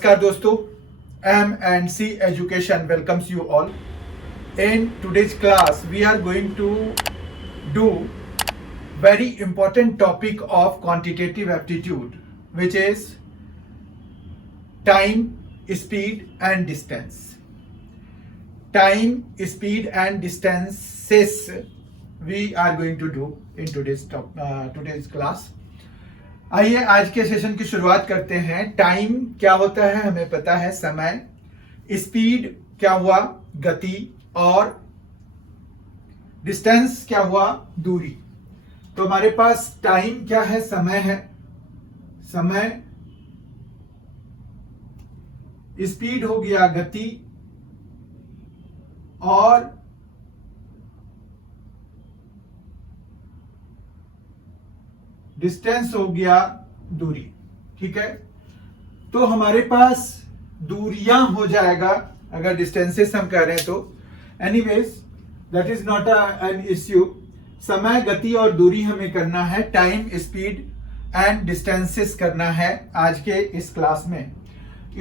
Namaskar dosto, M&C Education welcomes you all. In today's class, we are going to do very important topic of quantitative aptitude, which is time, speed and distance. Time, speed and distances we are going to do in today's class. आइए आज के session की शुरुआत करते हैं। Time क्या होता है हमें पता है, समय। स्पीड क्या हुआ, गति। और डिस्टेंस क्या हुआ, दूरी। तो हमारे पास टाइम क्या है, समय है, समय। स्पीड हो गया गति, और डिस्टेंस हो गया दूरी। ठीक है, तो हमारे पास दूरियां हो जाएगा अगर डिस्टेंसेस हम कह रहे हैं तो। Anyways that is not an issue. समय, गति और दूरी हमें करना है, टाइम, स्पीड एंड डिस्टेंसेस करना है आज के इस क्लास में।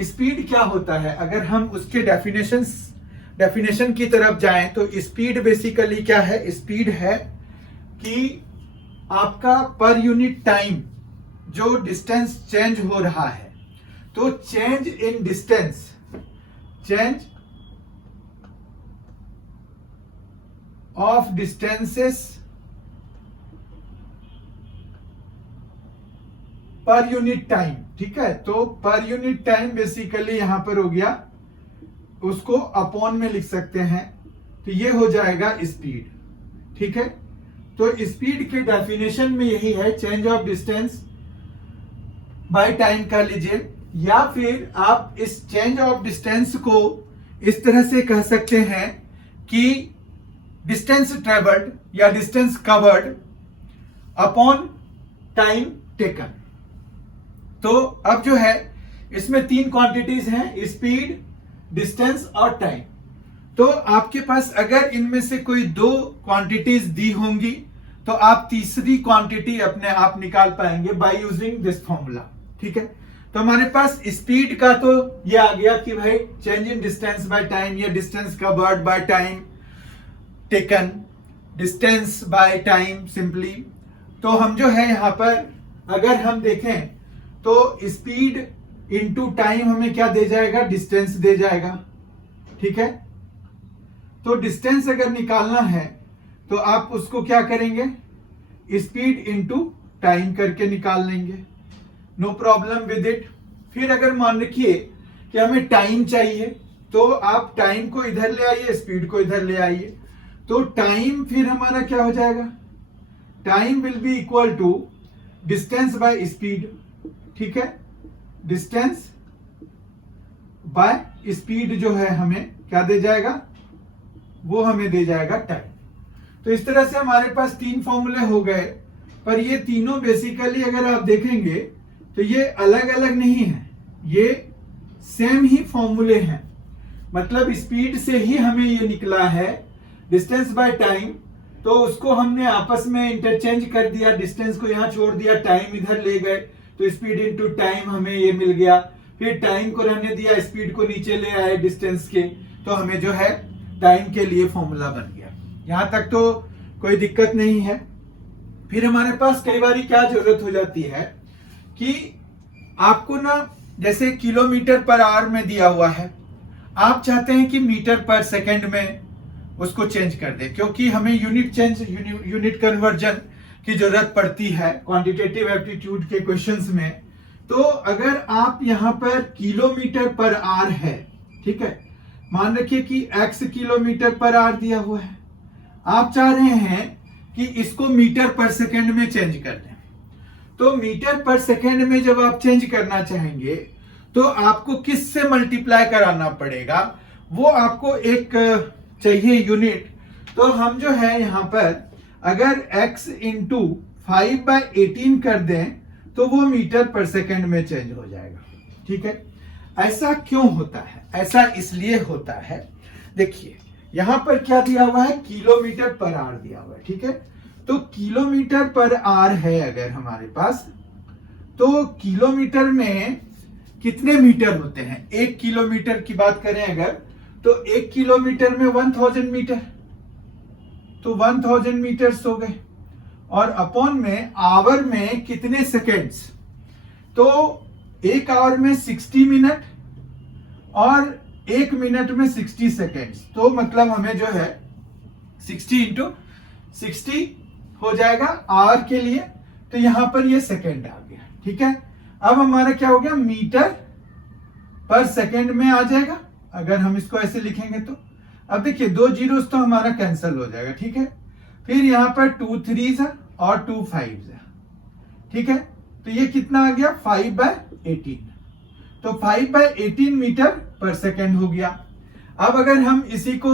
स्पीड क्या होता है, अगर हम उसके डेफिनेशन की तरफ जाएं तो स्पीड बेसिकली क्या है, स्पीड है कि आपका पर यूनिट टाइम जो डिस्टेंस चेंज हो रहा है, तो change in distance, change of distances per unit time. ठीक है, तो पर यूनिट टाइम बेसिकली यहां पर हो गया, उसको अपॉन में लिख सकते हैं, तो ये हो जाएगा स्पीड। ठीक है, तो स्पीड के डेफिनेशन में यही है, change of distance by time कर लीजिए, या फिर आप इस चेंज ऑफ डिस्टेंस को इस तरह से कह सकते हैं कि डिस्टेंस ट्रेवल्ड या distance covered upon time taken. तो अब जो है इसमें तीन क्वांटिटीज हैं, स्पीड, डिस्टेंस और टाइम। तो आपके पास अगर इनमें से कोई दो क्वांटिटीज दी होंगी तो आप तीसरी क्वांटिटी अपने आप निकाल पाएंगे बाय यूजिंग दिस फॉर्मूला। ठीक है, तो हमारे पास स्पीड का तो ये आ गया कि भाई change in distance by time, या distance covered by time taken, distance by time simply. तो हम जो है यहां पर अगर हम देखें तो स्पीड इनटू टाइम हमें क्या दे जाएगा, डिस्टेंस दे जाएगा। ठीक है, तो डिस्टेंस अगर निकालना है तो आप उसको क्या करेंगे, स्पीड इनटू टाइम करके निकाल लेंगे, नो प्रॉब्लम विद इट। फिर अगर मान रखिए कि हमें टाइम चाहिए तो आप टाइम को इधर ले आइए, स्पीड को इधर ले आइए, तो टाइम फिर हमारा क्या हो जाएगा, time will be equal to distance by speed. ठीक है, डिस्टेंस बाय स्पीड जो है हमें क्या दे जाएगा, वो हमें दे जाएगा टाइम। तो इस तरह से हमारे पास तीन फॉर्मूले हो गए, पर ये तीनों बेसिकली अगर आप देखेंगे तो ये अलग अलग नहीं है, ये सेम ही फॉर्मूले हैं। मतलब स्पीड से ही हमें ये निकला है डिस्टेंस बाय टाइम, तो उसको हमने आपस में इंटरचेंज कर दिया, डिस्टेंस को यहां छोड़ दिया, टाइम इधर ले गए, तो स्पीड इनटू टाइम हमें ये मिल गया। फिर टाइम को रहने दिया, स्पीड को नीचे ले आए डिस्टेंस के, तो हमें जो है टाइम के लिए फॉर्मूला बन गया। यहां तक तो कोई दिक्कत नहीं है। फिर हमारे पास कई बार क्या जरूरत हो जाती है कि आपको ना, जैसे किलोमीटर पर आवर में दिया हुआ है, आप चाहते हैं कि मीटर पर सेकंड में उसको चेंज कर दे, क्योंकि हमें यूनिट कन्वर्जन की जरूरत पड़ती है क्वांटिटेटिव एप्टीट्यूड के क्वेश्चंस में। तो अगर आप यहां पर किलोमीटर पर आवर है, ठीक है, मान रखिए कि x किलोमीटर पर आवर दिया हुआ है, आप चाह रहे हैं कि इसको मीटर पर सेकंड में चेंज कर दें। तो मीटर पर सेकंड में जब आप चेंज करना चाहेंगे तो आपको किस से मल्टीप्लाई कराना पड़ेगा, वो आपको एक चाहिए यूनिट। तो हम जो है यहां पर अगर x इंटू 5/18 कर दें तो वो मीटर पर सेकंड में चेंज हो जाएगा। ठीक है, ऐसा क्यों होता है, ऐसा इसलिए होता है, देखिए यहां पर क्या दिया हुआ है, किलोमीटर पर आवर दिया हुआ है। ठीक है, तो किलोमीटर पर आवर है अगर हमारे पास, तो किलोमीटर में कितने मीटर होते हैं। 1 किलोमीटर की बात करें अगर, तो 1 किलोमीटर में 1000 मीटर, तो 1000 मीटर्स हो गए। और अपॉन में आवर में कितने सेकेंड्स, तो 1 आवर में 60 मिनट और 1 मिनट में 60 सेकेंड्स, तो मतलब हमें जो है 60 इंटू 60 हो जाएगा आवर के लिए, तो यहां पर ये सेकेंड आ गया। ठीक है, अब हमारा क्या हो गया, मीटर पर सेकेंड में आ जाएगा अगर हम इसको ऐसे लिखेंगे तो। अब देखिए 2 जीरोस तो हमारा कैंसिल हो जाएगा। ठीक है, फिर यहां पर 2 3s और 2 5s है। ठीक है, तो ये कितना आ गया 5/18, तो 5/18 मीटर पर सेकेंड हो गया। अब अगर हम इसी को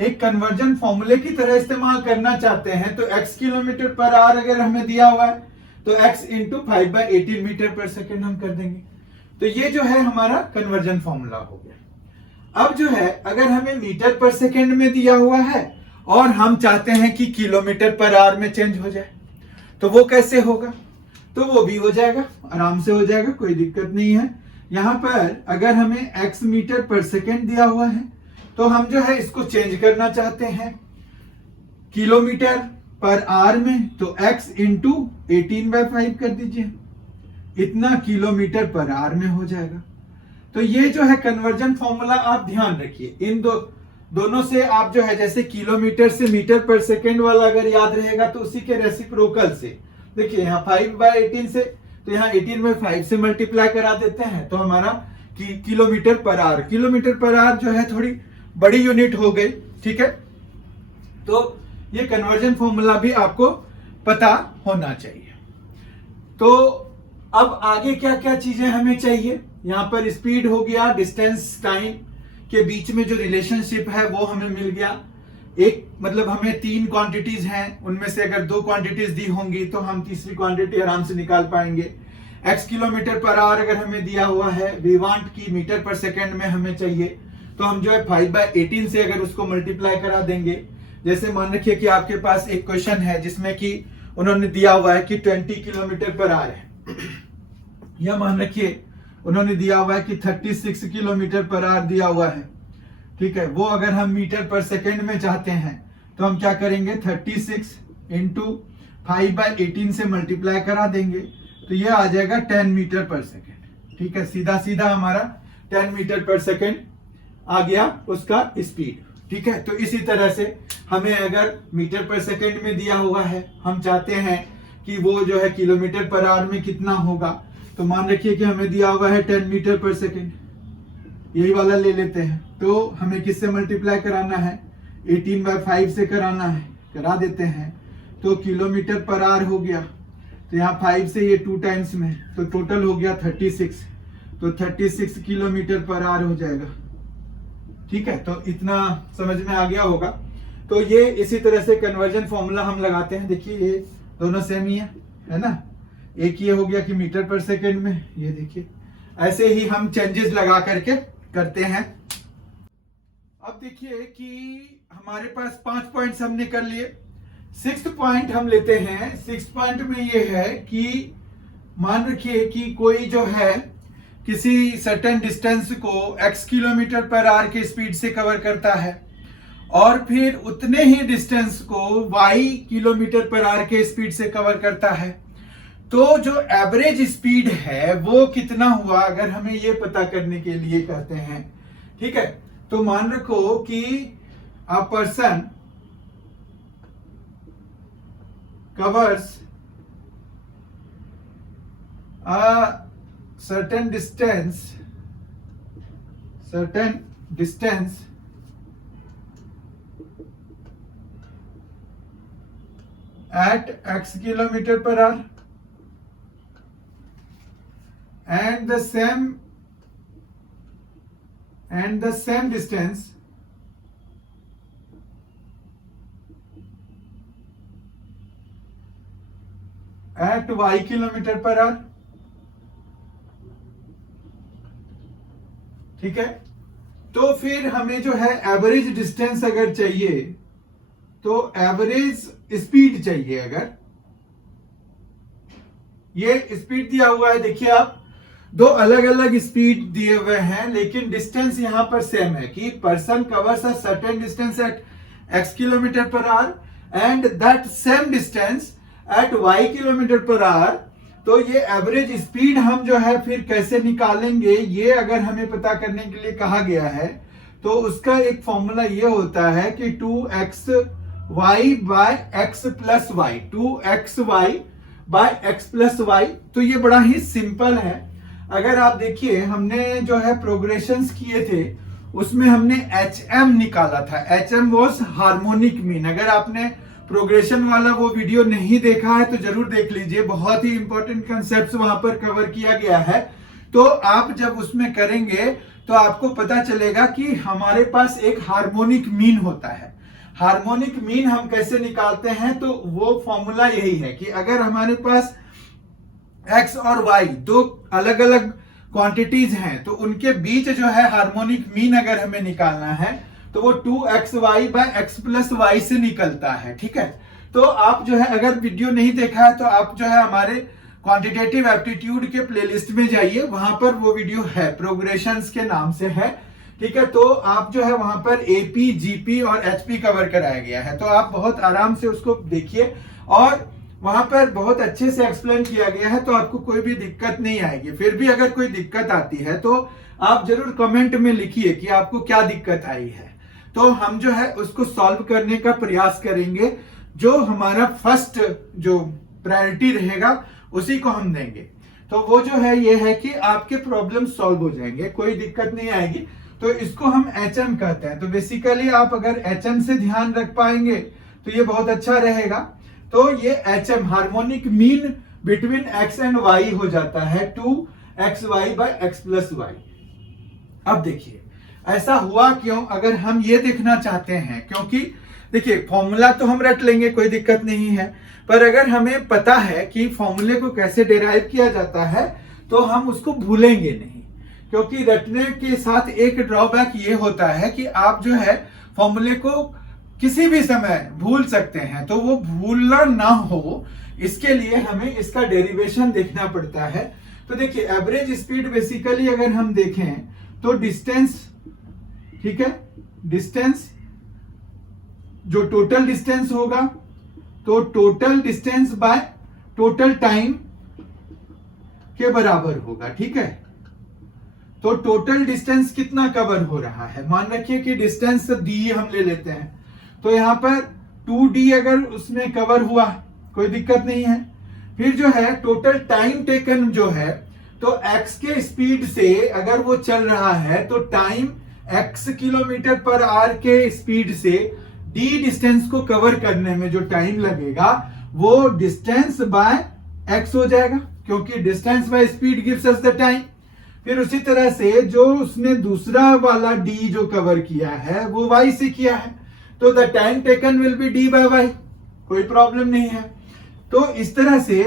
एक कन्वर्जन फॉर्मूले की तरह इस्तेमाल करना चाहते हैं, तो x किलोमीटर पर आवर अगर हमें दिया हुआ है तो x इंटू 5/18 मीटर पर सेकेंड हम कर देंगे। तो ये जो है हमारा कन्वर्जन फॉर्मूला हो गया। अब जो है अगर हमें मीटर पर सेकेंड में दिया हुआ है और हम चाहते हैं कि किलोमीटर पर आवर में चेंज हो जाए, तो वो कैसे होगा, तो वो भी हो जाएगा, आराम से हो जाएगा, कोई दिक्कत नहीं है। यहां पर अगर हमें x मीटर पर सेकेंड दिया हुआ है तो हम जो है इसको चेंज करना चाहते हैं किलोमीटर पर आवर में, तो x इंटू 18/5 कर दीजिए, इतना किलोमीटर पर आवर में हो जाएगा। तो ये जो है कन्वर्जन फॉर्मूला आप ध्यान रखिए, इन दोनों से आप जो है जैसे किलोमीटर से मीटर पर सेकेंड वाला अगर याद रहेगा तो उसी के रेसिप्रोकल से, देखिए यहाँ 5/18 से, तो यहाँ 18/5 से मल्टीप्लाई करा देते हैं, तो हमारा kilometre per our, kilometre per our जो है थोड़ी बड़ी यूनिट हो गई। ठीक है, तो ये कन्वर्जन फॉर्मूला भी आपको पता होना चाहिए। तो अब आगे क्या क्या चीजें हमें चाहिए, यहां पर स्पीड हो गया, डिस्टेंस टाइम के बीच में जो रिलेशनशिप है वो हमें मिल गया। एक मतलब हमें 3 क्वांटिटीज हैं, उनमें से अगर 2 क्वांटिटीज दी होंगी तो हम तीसरी क्वांटिटी आराम से निकाल पाएंगे। x किलोमीटर पर आवर अगर हमें दिया हुआ है, वी वांट की मीटर पर सेकेंड में हमें चाहिए, तो हम जो है 5/18 से अगर उसको मल्टीप्लाई करा देंगे। जैसे मान रखिए कि आपके पास एक क्वेश्चन है जिसमें कि उन्होंने दिया हुआ है कि 20 किलोमीटर पर आवर है, या मान रखिए उन्होंने दिया हुआ है कि 36 किलोमीटर पर आवर दिया हुआ है। ठीक है, वो अगर हम मीटर पर सेकेंड में चाहते हैं तो हम क्या करेंगे, 36 इंटू 5/18 से मल्टीप्लाई करा देंगे, तो ये आ जाएगा 10 मीटर पर सेकेंड। ठीक है, सीधा सीधा हमारा 10 मीटर पर सेकेंड आ गया उसका स्पीड। ठीक है, तो इसी तरह से हमें अगर मीटर पर सेकेंड में दिया हुआ है, हम चाहते हैं कि वो जो है किलोमीटर पर आवर में कितना होगा, तो मान रखिए कि हमें दिया हुआ है 10 मीटर पर सेकेंड, यही वाला ले लेते हैं। तो हमें किससे मल्टीप्लाई कराना है, 18/5 से कराना है, करा देते हैं, तो किलोमीटर पर आवर हो गया, तो यहाँ 5 से ये 2 टाइम्स में, तो टोटल हो गया 36, तो 36 किलोमीटर पर आवर हो जाएगा। ठीक है, तो इतना समझ में आ गया होगा। तो ये इसी तरह से कन्वर्जन फॉर्मूला हम लगाते हैं। देखिए ये दोनों सेम ही है ना, एक ये हो गया कि मीटर पर सेकेंड में, ये देखिए ऐसे ही हम चेंजेस लगा करके करते हैं। अब देखिए कि हमारे पास 5 पॉइंट्स हमने कर लिए। 6th पॉइंट हम लेते हैं। 6th पॉइंट में ये है कि मान रखिए कि कोई जो है किसी सर्टेन डिस्टेंस को x किलोमीटर पर आवर के स्पीड से कवर करता है और फिर उतने ही डिस्टेंस को y किलोमीटर पर आवर के स्पीड से कवर करता है, तो जो एवरेज स्पीड है वो कितना हुआ, अगर हमें ये पता करने के लिए कहते हैं। ठीक है, तो मान रखो कि a person covers a certain distance at x kilometer per hour and the same distance at y kilometre per our. ठीक है, तो फिर हमें जो है एवरेज डिस्टेंस अगर चाहिए तो एवरेज स्पीड चाहिए। अगर ये स्पीड दिया हुआ है, देखिए आप दो अलग अलग स्पीड दिए हुए हैं, लेकिन डिस्टेंस यहाँ पर सेम है कि person covers a certain distance at x kilometre per hour and that same distance at y kilometre per hour. तो ये एवरेज स्पीड हम जो है फिर कैसे निकालेंगे, ये अगर हमें पता करने के लिए कहा गया है तो उसका एक फॉर्मूला ये होता है कि 2xy by x plus y, 2xy by x plus y. तो ये बड़ा ही सिंपल है। अगर आप देखिए हमने जो है प्रोग्रेशंस किए थे उसमें हमने HM निकाला था, HM वाज हार्मोनिक मीन। अगर आपने प्रोग्रेशन वाला वो वीडियो नहीं देखा है तो जरूर देख लीजिए, बहुत ही इंपॉर्टेंट कंसेप्ट्स वहां पर कवर किया गया है। तो आप जब उसमें करेंगे तो आपको पता चलेगा कि हमारे पास एक हार्मोनिक मीन होता है। हार्मोनिक मीन हम कैसे निकालते हैं, तो वो फॉर्मूला यही है कि अगर हमारे पास x और y दो अलग अलग क्वांटिटीज हैं तो उनके बीच जो है हार्मोनिक मीन अगर हमें निकालना है तो वो 2xy by x plus Y से निकलता है। ठीक है, तो आप जो है अगर वीडियो नहीं देखा है तो आप जो है हमारे क्वांटिटेटिव एप्टीट्यूड के प्लेलिस्ट में जाइए, वहां पर वो वीडियो है, प्रोग्रेशंस के नाम से है। ठीक है, तो आप जो है वहां पर एपी, जीपी और एचपी कवर कराया गया है, तो आप बहुत आराम से उसको देखिए और वहां पर बहुत अच्छे से एक्सप्लेन किया गया है, तो आपको कोई भी दिक्कत नहीं आएगी। फिर भी अगर कोई दिक्कत आती है तो आप जरूर कमेंट में लिखिए कि आपको क्या दिक्कत आई है, तो हम जो है उसको सॉल्व करने का प्रयास करेंगे। जो हमारा फर्स्ट जो प्रायोरिटी रहेगा उसी को हम देंगे। तो वो जो है ये है कि आपके प्रॉब्लम सॉल्व हो जाएंगे, कोई दिक्कत नहीं आएगी। तो इसको हम HM कहते हैं। तो बेसिकली आप अगर HM से ध्यान रख पाएंगे तो ये बहुत अच्छा रहेगा। तो ये HM harmonic mean between x and y हो जाता है 2xy by x plus Y. अब देखिए ऐसा हुआ क्यों, अगर हम ये देखना चाहते हैं, क्योंकि देखिए फॉर्मूला तो हम रट लेंगे, कोई दिक्कत नहीं है, पर अगर हमें पता है कि फॉर्मूले को कैसे डिराइव किया जाता है तो हम उसको भूलेंगे नहीं। क्योंकि रटने के साथ एक ड्रॉबैक ये होता है कि आप जो है फॉर्मूले को किसी भी समय भूल सकते हैं, तो वो भूलना ना हो इसके लिए हमें इसका डेरिवेशन देखना पड़ता है। तो देखिए एवरेज स्पीड बेसिकली अगर हम देखें तो डिस्टेंस, ठीक है, डिस्टेंस जो टोटल डिस्टेंस होगा तो total distance by total time के बराबर होगा। ठीक है, तो टोटल डिस्टेंस कितना कवर हो रहा है, मान रखिए कि डिस्टेंस d हम ले लेते हैं, तो यहां पर 2d अगर उसमें कवर हुआ कोई दिक्कत नहीं है। फिर जो है टोटल टाइम टेकन जो है, तो x के स्पीड से अगर वो चल रहा है तो time x kilometre per our के स्पीड से d डिस्टेंस को कवर करने में जो टाइम लगेगा वो डिस्टेंस बाय x हो जाएगा, क्योंकि distance by speed gives us the time. फिर उसी तरह से जो उसने दूसरा वाला d जो कवर किया है वो y से किया है, तो the time taken will be d by y, कोई प्रॉब्लम नहीं है। तो इस तरह से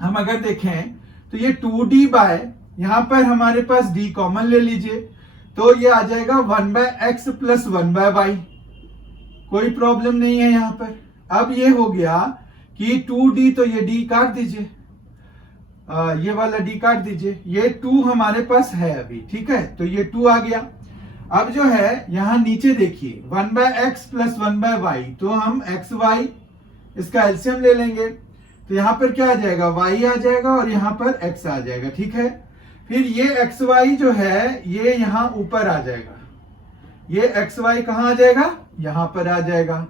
हम अगर देखें तो ये 2d बाय, यहां पर हमारे पास d कॉमन ले लीजिए, तो ये आ जाएगा 1 by x plus 1 by y, कोई प्रॉब्लम नहीं है यहां पर। अब ये हो गया कि 2d, तो ये d काट दीजिए, ये वाला d काट दीजिए, ये 2 हमारे पास है अभी। ठीक है, तो ये 2 आ गया। अब जो है यहां नीचे देखिए 1 by x plus 1 by y, तो हम एक्स वाई इसका एलसीएम ले लेंगे, तो यहां पर क्या आ जाएगा, y आ जाएगा और यहां पर x आ जाएगा। ठीक है, फिर ये एक्स वाई जो है ये यहां ऊपर आ जाएगा, ये एक्स वाई कहां आ जाएगा, यहां पर आ जाएगा।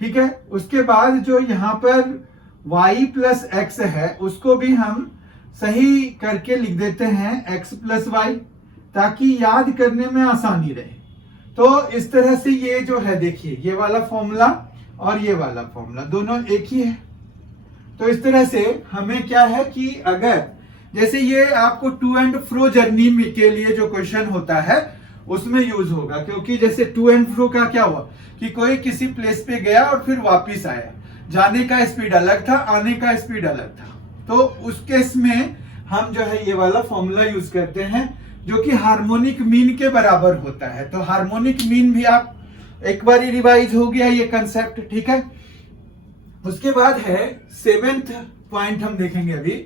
ठीक है, उसके बाद जो यहां पर y प्लस एक्स है उसको भी हम सही करके लिख देते हैं x प्लस वाई, ताकि याद करने में आसानी रहे। तो इस तरह से ये जो है देखिए ये वाला फॉर्मूला और ये वाला फॉर्मूला दोनों एक ही है। तो इस तरह से हमें क्या है कि अगर जैसे ये आपको टू एंड फ्रो जर्नी के लिए जो क्वेश्चन होता है उसमें यूज होगा, क्योंकि जैसे टू एंड फ्रो का क्या हुआ कि कोई किसी प्लेस पे गया और फिर वापिस आया, जाने का स्पीड अलग था, आने का स्पीड अलग था, तो उस केस में हम जो है ये वाला फॉर्मूला यूज करते हैं जो कि हार्मोनिक मीन के बराबर होता है। तो हार्मोनिक मीन भी आप एक बार रिवाइज हो गया ये कंसेप्ट। ठीक है, उसके बाद है 7th पॉइंट हम देखेंगे अभी।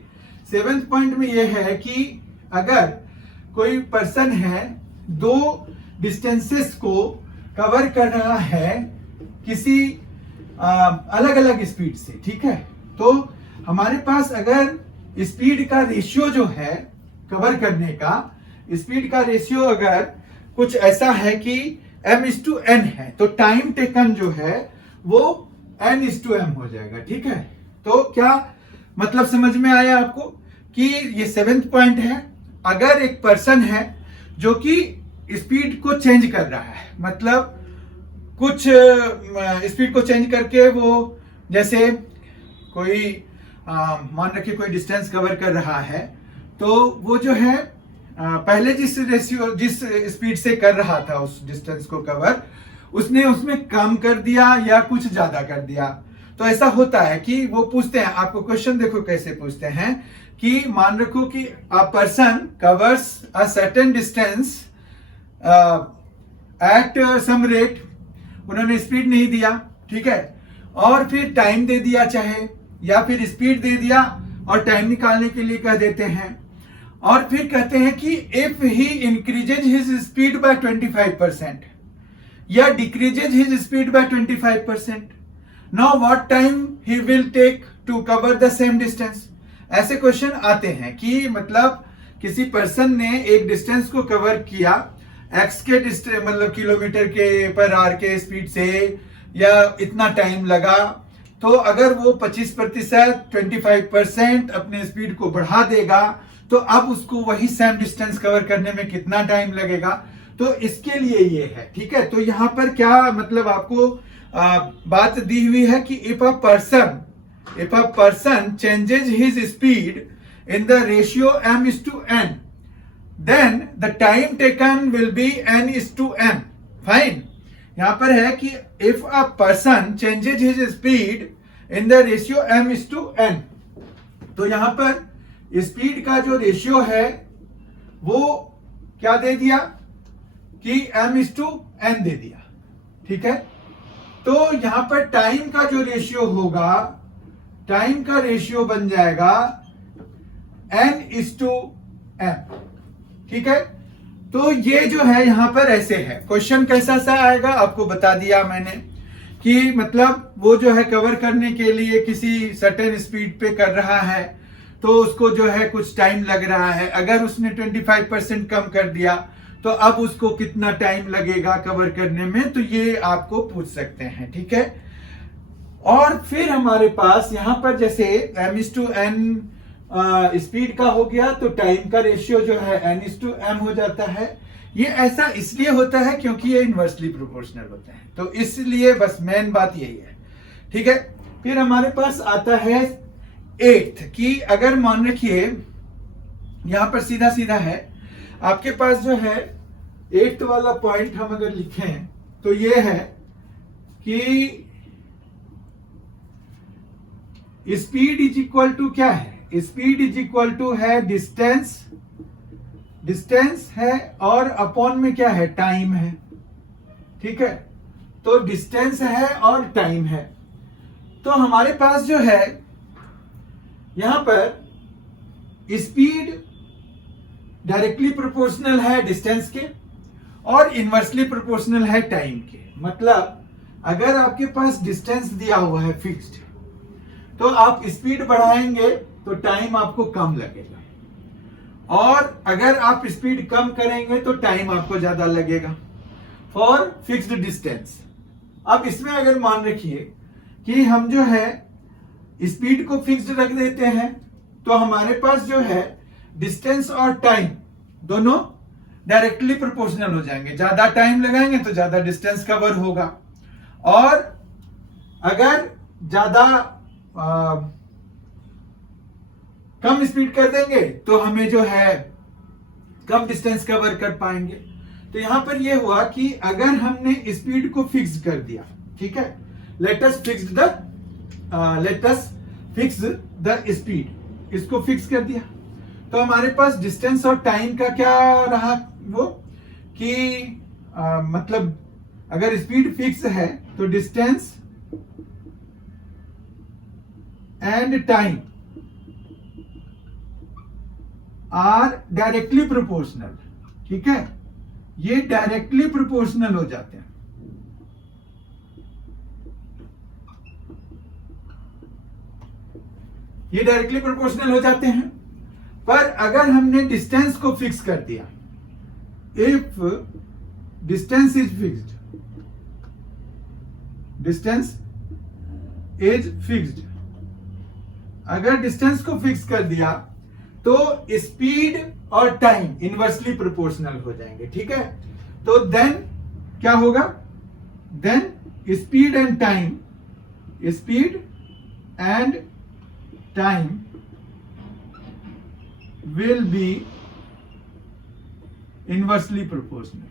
7th पॉइंट में ये है कि अगर कोई पर्सन है दो डिस्टेंसेस को कवर कर रहा है किसी अलग अलग स्पीड से, ठीक है, तो हमारे पास अगर स्पीड का रेशियो जो है कवर करने का, स्पीड का रेशियो अगर कुछ ऐसा है कि m/n है, तो टाइम टेकन जो है वो n/m हो जाएगा, ठीक है। तो क्या मतलब समझ में आया आपको कि ये 7th पॉइंट है। अगर एक पर्सन है जो कि स्पीड को चेंज कर रहा है, मतलब कुछ स्पीड को चेंज करके वो जैसे कोई मान रखिए कोई डिस्टेंस कवर कर रहा है, तो वो जो है पहले जिस स्पीड से कर रहा था उस डिस्टेंस को कवर, उसने उसमें कम कर दिया या कुछ ज्यादा कर दिया। तो ऐसा होता है कि वो पूछते हैं आपको क्वेश्चन, देखो कैसे पूछते हैं कि मान रखो कि a person covers a certain distance at some rate, उन्होंने स्पीड नहीं दिया, ठीक है, और फिर टाइम दे दिया चाहे, या फिर स्पीड दे दिया और टाइम निकालने के लिए कह देते हैं, और फिर कहते हैं कि if he increases his speed by 25% या decreases his speed by 25%, now what time he will take to cover the same distance. ऐसे क्वेश्चन आते हैं कि मतलब किसी पर्सन ने एक डिस्टेंस को कवर किया एक्स के डिस्टेंस मतलब किलोमीटर के पर आवर के स्पीड से, या इतना टाइम लगा, तो अगर वो 25% 25% अपने स्पीड को बढ़ा देगा तो अब उसको वही सेम डिस्टेंस कवर करने में कितना टाइम लगेगा। तो इसके लिए ये है, ठीक है। तो यहाँ पर क्या मतलब आपको बात दी हुई है कि if a person changes his speed in the ratio m/n, then the time taken will be n/m. Fine. यहां पर है कि if a person changes his speed in the ratio m/n, तो यहां पर स्पीड का जो रेशियो है वो क्या दे दिया कि m/n दे दिया, ठीक है। तो यहां पर टाइम का जो रेशियो होगा, टाइम का रेशियो बन जाएगा n/m, ठीक है। तो ये जो है यहां पर ऐसे है, क्वेश्चन कैसा सा आएगा आपको बता दिया मैंने कि मतलब वो जो है कवर करने के लिए किसी सर्टेन स्पीड पे कर रहा है, तो उसको जो है कुछ टाइम लग रहा है। अगर उसने 25% कम कर दिया तो अब उसको कितना टाइम लगेगा कवर करने में, तो ये आपको पूछ सकते हैं, ठीक है। और फिर हमारे पास यहां पर जैसे m/n स्पीड का हो गया, तो टाइम का रेशियो जो है n/m हो जाता है। ये ऐसा इसलिए होता है क्योंकि ये इनवर्सली प्रोपोर्शनल होते हैं, तो इसलिए बस मेन बात यही है, ठीक है। फिर हमारे पास आता है 8th कि अगर मान रखिए यहां पर सीधा सीधा है आपके पास जो है 8th वाला पॉइंट हम अगर लिखें तो ये है कि स्पीड इज इक्वल टू क्या है, स्पीड इज इक्वल टू है डिस्टेंस है और अपॉन में क्या है, टाइम है, ठीक है। तो डिस्टेंस है और टाइम है, तो हमारे पास जो है यहां पर स्पीड डायरेक्टली प्रोपोर्शनल है डिस्टेंस के और इनवर्सली प्रोपोर्शनल है टाइम के। मतलब अगर आपके पास डिस्टेंस दिया हुआ है फिक्स्ड, तो आप स्पीड बढ़ाएंगे तो टाइम आपको कम लगेगा, और अगर आप स्पीड कम करेंगे तो टाइम आपको ज्यादा लगेगा फॉर फिक्स्ड डिस्टेंस। अब इसमें अगर मान रखिए कि हम जो है स्पीड को फिक्स्ड रख देते हैं, तो हमारे पास जो है डिस्टेंस और टाइम दोनों डायरेक्टली प्रोपोर्शनल हो जाएंगे। ज्यादा टाइम लगाएंगे तो ज्यादा डिस्टेंस कवर होगा, और अगर ज्यादा कम स्पीड कर देंगे तो हमें जो है कम डिस्टेंस कवर कर पाएंगे। तो यहां पर यह हुआ कि अगर हमने स्पीड को फिक्स कर दिया, ठीक है, let us fix the speed, इसको फिक्स कर दिया, तो हमारे पास डिस्टेंस और टाइम का क्या रहा वो कि मतलब अगर स्पीड फिक्स है तो distance and time are directly proportional, ठीक है, ये डायरेक्टली प्रोपोर्शनल हो जाते हैं। ये डायरेक्टली प्रोपोर्शनल हो जाते हैं। पर अगर हमने डिस्टेंस को फिक्स कर दिया, if distance is fixed, distance is fixed, अगर डिस्टेंस को फिक्स कर दिया तो स्पीड और टाइम इनवर्सली प्रोपोर्शनल हो जाएंगे, ठीक है। तो देन क्या होगा, then speed and time, speed and time will be inversely proportional।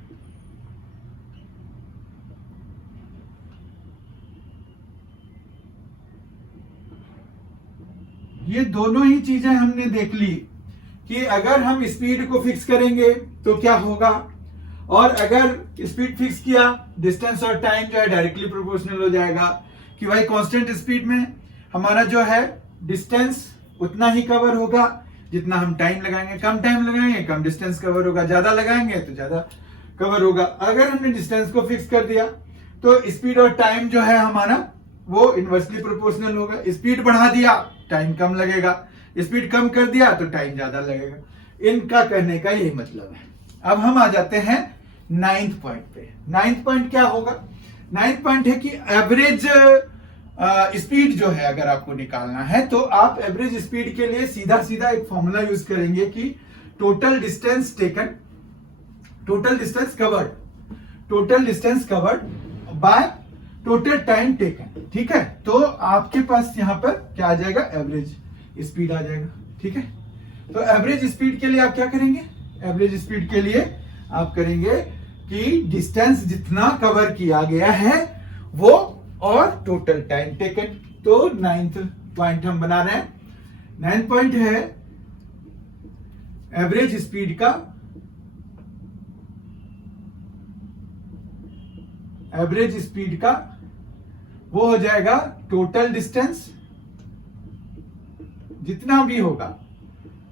ये दोनों ही चीजें हमने देख ली कि अगर हम स्पीड को फिक्स करेंगे तो क्या होगा, और अगर स्पीड फिक्स किया डिस्टेंस और टाइम जो है डायरेक्टली प्रोपोर्शनल हो जाएगा कि भाई कांस्टेंट स्पीड में हमारा जो है डिस्टेंस उतना ही कवर होगा जितना हम टाइम लगाएंगे, कम टाइम लगाएंगे कम डिस्टेंस कवर होगा, ज्यादा लगाएंगे तो ज्यादा कवर होगा। अगर हमने डिस्टेंस को फिक्स कर दिया तो स्पीड और टाइम जो है हमारा वो इनवर्सली प्रोपोर्शनल होगा। स्पीड बढ़ा दिया टाइम कम लगेगा, स्पीड कम कर दिया तो टाइम ज्यादा लगेगा। इनका कहने का यही मतलब है। अब हम आ जाते हैं 9th पॉइंट पे। 9th पॉइंट क्या होगा, 9th पॉइंट है कि एवरेज स्पीड जो है अगर आपको निकालना है तो आप एवरेज स्पीड के लिए सीधा सीधा एक फॉर्मूला यूज करेंगे कि total distance taken, total distance covered, total distance covered by total time taken, ठीक है। तो आपके पास यहां पर क्या आ जाएगा, एवरेज स्पीड आ जाएगा, ठीक है। तो एवरेज स्पीड के लिए आप क्या करेंगे, एवरेज स्पीड के लिए आप करेंगे कि डिस्टेंस जितना कवर किया गया है वो और टोटल टाइम टेकन। तो 9th पॉइंट हम बना रहे हैं। 9th पॉइंट है एवरेज स्पीड का, एवरेज स्पीड का वो हो जाएगा टोटल डिस्टेंस जितना भी होगा,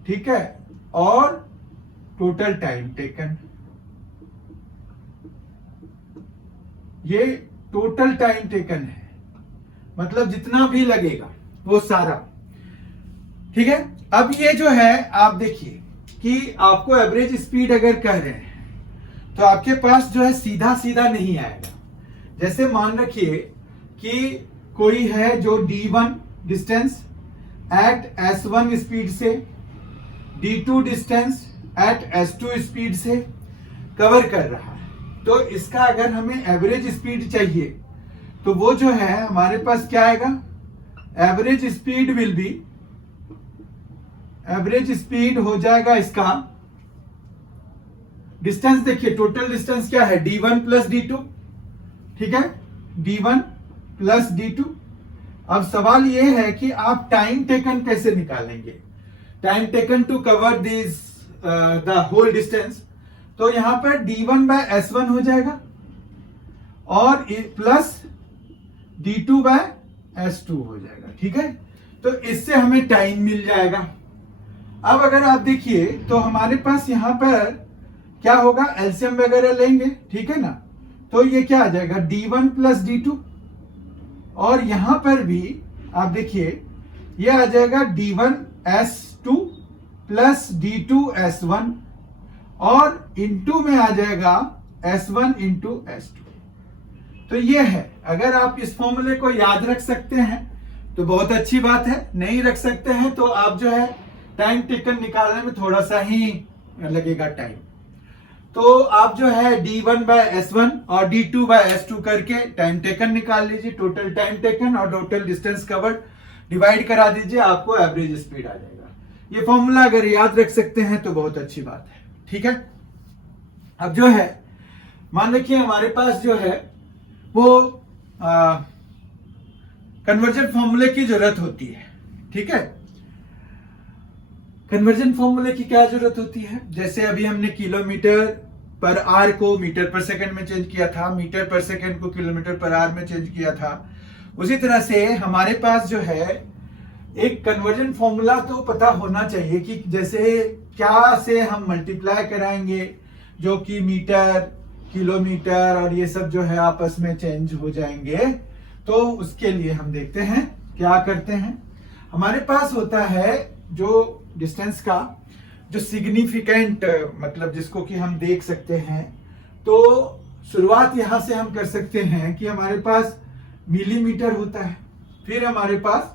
ठीक है, और टोटल टाइम टेकन। ये टोटल टाइम टेकन है, मतलब जितना भी लगेगा वो सारा, ठीक है। अब ये जो है आप देखिए कि आपको एवरेज स्पीड अगर कह रहे हैं तो आपके पास जो है सीधा सीधा नहीं आएगा। जैसे मान रखिए कि कोई है जो D1 distance eight S1 speed से, D2 distance at S2 speed से कवर कर रहा है, तो इसका अगर हमें एवरेज स्पीड चाहिए तो वो जो है हमारे पास क्या आएगा, average speed will be, average speed हो जाएगा इसका डिस्टेंस, देखिए टोटल डिस्टेंस क्या है, D1 प्लस D2, ठीक है, D1 प्लस D2। अब सवाल ये है कि आप टाइम टेकन कैसे निकालेंगे, time taken to cover this the whole distance. तो यहां पर D1 बाय S1 हो जाएगा और प्लस D2 बाय S2 हो जाएगा, ठीक है। तो इससे हमें टाइम मिल जाएगा। अब अगर आप देखिए तो हमारे पास यहां पर क्या होगा, एलसीएम वगैरह लेंगे, ठीक है ना, तो ये क्या आ जाएगा D1 प्लस D2, और यहां पर भी आप देखिए ये आ जाएगा D1 S2 plus D2 S1 और इनटू में आ जाएगा S1 इंटू S2। तो ये है, अगर आप इस फॉर्मूले को याद रख सकते हैं तो बहुत अच्छी बात है, नहीं रख सकते हैं तो आप जो है टाइम टेकन निकालने में थोड़ा सा ही लगेगा टाइम। तो आप जो है D1 बाय S1 और D2 बाय S2 करके टाइम टेकन निकाल लीजिए, टोटल टाइम टेकन और टोटल डिस्टेंस कवर्ड डिवाइड करा दीजिए, आपको एवरेज स्पीड आ जाएगा। ये फॉर्मूला अगर याद रख सकते हैं तो बहुत अच्छी बात है, ठीक है। अब जो है मान रखिए हमारे पास जो है वो कन्वर्जन फॉर्मूले की जरूरत होती है, ठीक है। कन्वर्जन फॉर्मूले की क्या जरूरत होती है, जैसे अभी हमने किलोमीटर पर आर को मीटर पर सेकंड में चेंज किया था, मीटर पर सेकंड को किलोमीटर पर आर में चेंज किया था, उसी तरह से हमारे पास जो है एक कन्वर्जन फॉर्मूला तो पता होना चाहिए कि जैसे क्या से हम मल्टीप्लाई कराएंगे जो कि मीटर, किलोमीटर और ये सब जो है आपस में चेंज हो जाएंगे। तो उसके लिए हम देखते हैं क्या करते हैं। हमारे पास होता है जो डिस्टेंस का जो सिग्निफिकेंट, मतलब जिसको कि हम देख सकते हैं। तो शुरुआत यहां से हम कर सकते हैं कि हमारे पास मिलीमीटर होता है, फिर हमारे पास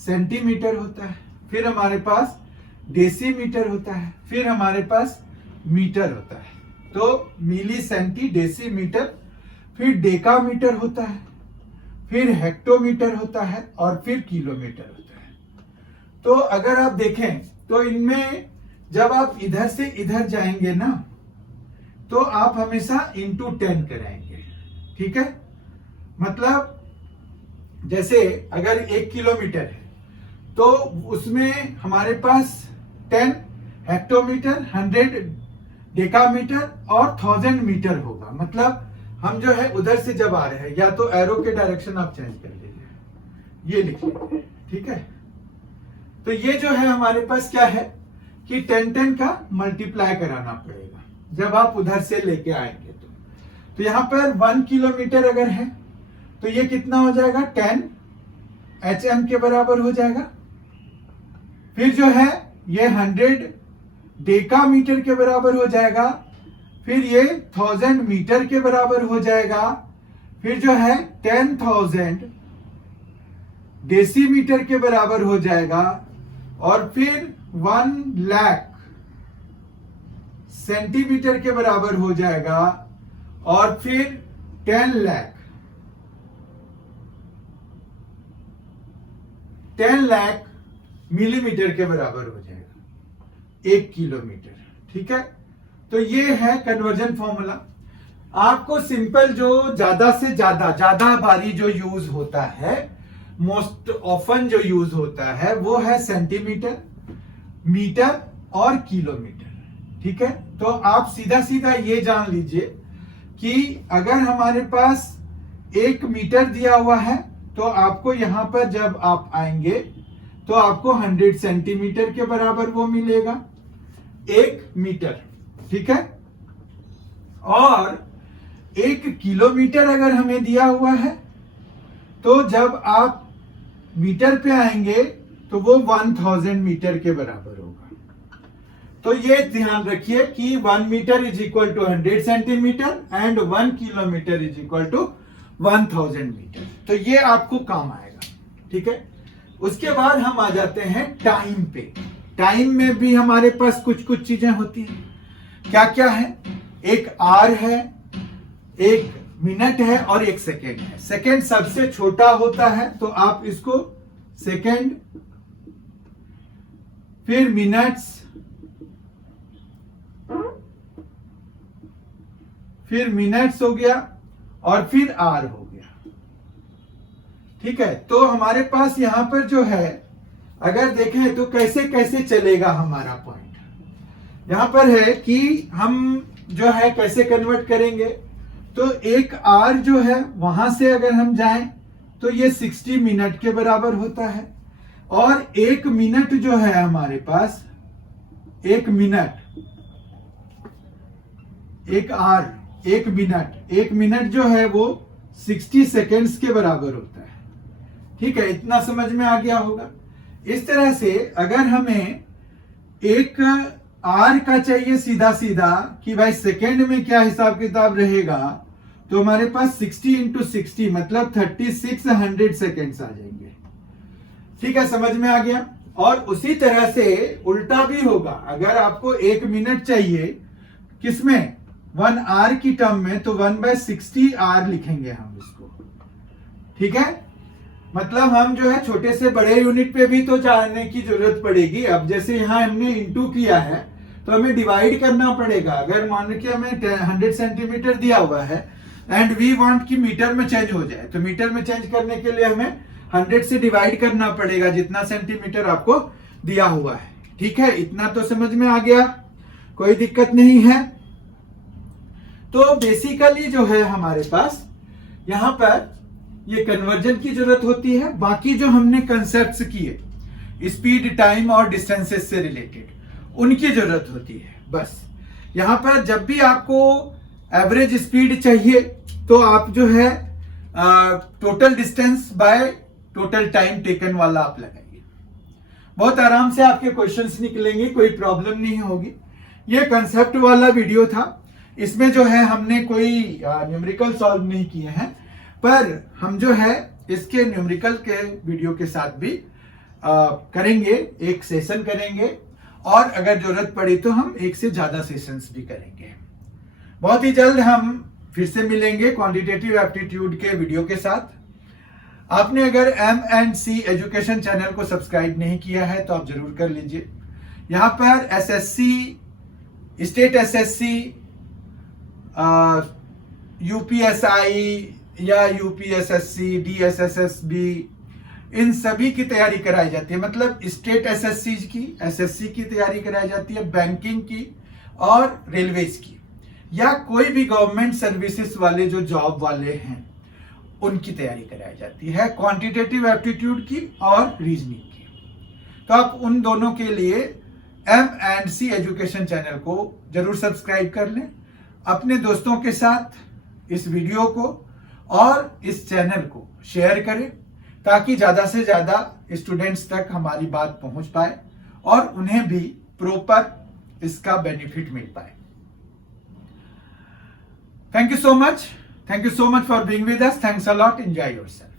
सेंटीमीटर होता है, फिर हमारे पास डेसीमीटर होता है, फिर हमारे पास मीटर होता है। तो मिली, सेंटी, डेसीमीटर, फिर डेकामीटर होता है, फिर हेक्टोमीटर होता है और फिर किलोमीटर होता है। तो अगर आप देखें तो इनमें जब आप इधर से इधर जाएंगे ना तो आप हमेशा इंटू 10 कराएंगे, ठीक है। मतलब जैसे अगर 1 किलोमीटर है तो उसमें हमारे पास 10 हेक्टोमीटर, 100 डेकामीटर और 1000 मीटर होगा। मतलब हम जो है उधर से जब आ रहे हैं, या तो एरो के डायरेक्शन आप चेंज कर लीजिए, ये लिख लीजिए, ठीक है। तो ये जो है हमारे पास क्या है कि 10 का मल्टीप्लाई कराना पड़ेगा जब आप उधर से लेके आएंगे। तो यहां पर 1 किलोमीटर अगर है तो ये कितना हो जाएगा, 10 HM के बराबर हो जाएगा। फिर जो है ये 100 डेकामीटर के बराबर हो जाएगा, फिर ये 1000 मीटर के बराबर हो जाएगा, फिर जो है 10,000 डेसीमीटर के बराबर हो जाएगा, और फिर 1 लाख सेंटीमीटर के बराबर हो जाएगा, और फिर 10 लाख मिलीमीटर के बराबर हो जाएगा 1 किलोमीटर, ठीक है। तो ये है कन्वर्जन फॉर्मूला। आपको सिंपल जो ज्यादा से ज्यादा बारी जो यूज होता है, मोस्ट ऑफन जो यूज होता है वो है सेंटीमीटर, मीटर और किलोमीटर, ठीक है। तो आप सीधा सीधा ये जान लीजिए कि अगर हमारे पास 1 मीटर दिया हुआ है तो आपको यहां पर जब आप आएंगे तो आपको 100 सेंटीमीटर के बराबर वो मिलेगा 1 मीटर, ठीक है। और 1 किलोमीटर अगर हमें दिया हुआ है तो जब आप मीटर पे आएंगे तो वो 1000 मीटर के बराबर होगा। तो ये ध्यान रखिए कि 1 metre is equal to 100 centimetre and 1 kilometre is equal to 1000 metre. तो ये आपको काम आएगा, ठीक है। उसके बाद हम आ जाते हैं टाइम पे। टाइम में भी हमारे पास कुछ कुछ चीजें होती हैं। क्या क्या है, एक आर है, एक मिनट है और एक सेकेंड है। सेकेंड सबसे छोटा होता है तो आप इसको सेकेंड, फिर मिनट्स, फिर मिनट्स हो गया और फिर आर हो गया, ठीक है। तो हमारे पास यहां पर जो है अगर देखें तो कैसे कैसे चलेगा हमारा पॉइंट यहां पर है कि हम जो है कैसे कन्वर्ट करेंगे। तो एक आर जो है वहां से अगर हम जाएं तो ये 60 मिनट के बराबर होता है, और 1 मिनट जो है हमारे पास, 1 मिनट, एक आर, 1 मिनट जो है वो 60 सेकेंड्स के बराबर होता है, ठीक है। इतना समझ में आ गया होगा। इस तरह से अगर हमें एक आर का चाहिए सीधा सीधा कि भाई सेकेंड में क्या हिसाब किताब रहेगा, तो हमारे पास 60 इंटू 60 मतलब 3600 सेकेंड्स आ जाएंगे, ठीक है। समझ में आ गया। और उसी तरह से उल्टा भी होगा। अगर आपको 1 मिनट चाहिए किसमें, 1 आर की टर्म में, तो 1/60 आर लिखेंगे हम इसको, ठीक है। मतलब हम जो है छोटे से बड़े यूनिट पे भी तो जाने की जरूरत पड़ेगी। अब जैसे यहां हमने इंटू किया है तो हमें डिवाइड करना पड़ेगा। अगर मान के हमें 100 सेंटीमीटर दिया हुआ है एंड वी वांट कि मीटर में चेंज हो जाए, तो मीटर में चेंज करने के लिए हमें 100 से डिवाइड करना पड़ेगा जितना सेंटीमीटर आपको दिया हुआ है, ठीक है। इतना तो समझ में आ गया, कोई दिक्कत नहीं है। तो बेसिकली जो है हमारे पास यहां पर ये कन्वर्जन की जरूरत होती है। बाकी जो हमने कंसेप्ट्स किए, स्पीड, टाइम और डिस्टेंसेस से रिलेटेड, उनकी जरूरत होती है। बस यहाँ पर जब भी आपको एवरेज स्पीड चाहिए तो आप जो है total distance by total time taken वाला आप लगाइए। बहुत आराम से आपके क्वेश्चंस निकलेंगे, कोई प्रॉब्लम नहीं होगी। ये कंसेप्ट वाला वीडियो था, इसमें जो है हमने कोई न्यूमेरिकल सॉल्व नहीं किए हैं, पर हम जो है इसके न्यूमेरिकल के वीडियो के साथ भी करेंगे, एक सेशन करेंगे, और अगर जरूरत पड़ी तो हम एक से ज्यादा सेशंस भी करेंगे। बहुत ही जल्द हम फिर से मिलेंगे क्वांटिटेटिव एप्टीट्यूड के वीडियो के साथ। आपने अगर M&C एजुकेशन चैनल को सब्सक्राइब नहीं किया है तो आप जरूर कर लीजिए। यहाँ पर SSC, स्टेट SSC, UPSI या UPSSC, DSSSB, इन सभी की तैयारी कराई जाती है। मतलब स्टेट SSC की तैयारी कराई जाती है, बैंकिंग की और रेलवेज की, या कोई भी गवर्नमेंट सर्विसेज वाले जो जॉब वाले हैं उनकी तैयारी कराई जाती है, क्वांटिटेटिव एप्टीट्यूड की और रीजनिंग की। तो आप उन दोनों के लिए M&C एजुकेशन चैनल को जरूर सब्सक्राइब कर लें, अपने दोस्तों के साथ इस वीडियो को और इस चैनल को शेयर करें, ताकि ज्यादा से ज्यादा स्टूडेंट्स तक हमारी बात पहुंच पाए और उन्हें भी प्रॉपर इसका बेनिफिट मिल पाए। Thank you so much for being with us. Thanks a lot. Enjoy yourself.